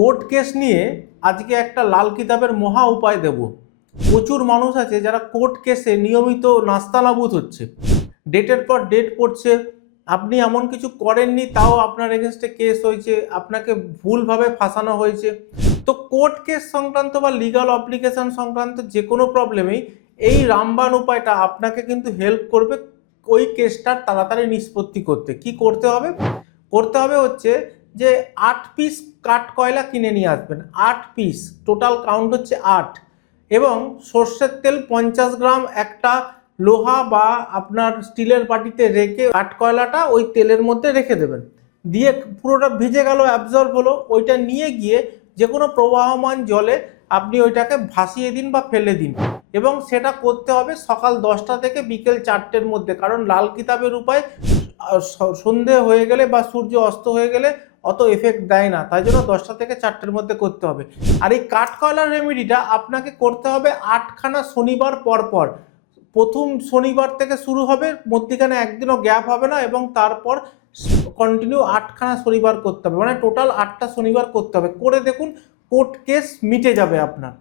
Court case নিয়ে আজকে একটা লাল কিতাবের মহা উপায় দেব। প্রচুর মানুষ আছে যারা কোর্ট কেসে নিয়মিত নাস্তানাবুদ হচ্ছে। ডেটের পর ডেট পড়ছে। আপনি এমন কিছু করেননি, তাও আপনার এগেনস্টে কেস হয়েছে, আপনাকে ভুলভাবে ফাঁসানো হয়েছে। তো কোর্ট কেস সংক্রান্ত বা লিগাল অপ্লিকেশন সংক্রান্ত যে কোনো প্রবলেমেই এই রামবান উপায়টা আপনাকে কিন্তু হেল্প করবে ওই কেসটার তাড়াতাড়ি নিষ্পত্তি করতে। কি করতে হবে? করতে হবে হচ্ছে যে আট পিস কাঠ কয়লা কিনে নিয়ে আসবেন? আট পিস টোটাল কাউন্ট হচ্ছে আট। এবং সর্ষের তেল পঞ্চাশ গ্রাম একটা লোহা বা আপনার স্টিলের বাটিতে রেখে কাঠ কয়লাটা ওই তেলের মধ্যে রেখে দেবেন। দিয়ে পুরোটা ভিজে গেল অ্যাবজর্ব হলো, ওইটা নিয়ে গিয়ে যে কোনো প্রবাহমান জলে আপনি ওইটাকে ভাসিয়ে দিন বা ফেলে দিন। এবং সেটা করতে হবে সকাল দশটা থেকে বিকেল চারটের মধ্যে, কারণ লাল কিতাবের উপায় সন্ধে হয়ে গেলে বা সূর্য অস্ত হয়ে গেলে অত এফেক্ট দেয় না। তাই জন্য দশটা থেকে চারটের মধ্যে করতে হবে। আর এই কাঠকয়লার রেমেডিটা আপনাকে করতে হবে আটখানা শনিবার পর পর। প্রথম শনিবার থেকে শুরু হবে, মধ্যিখানে একদিনও গ্যাপ হবে না এবং তারপর কন্টিনিউ আটখানা শনিবার করতে হবে। মানে টোটাল আটটা শনিবার করতে হবে। করে দেখুন কোর্ট কেস মিটে যাবে আপনার।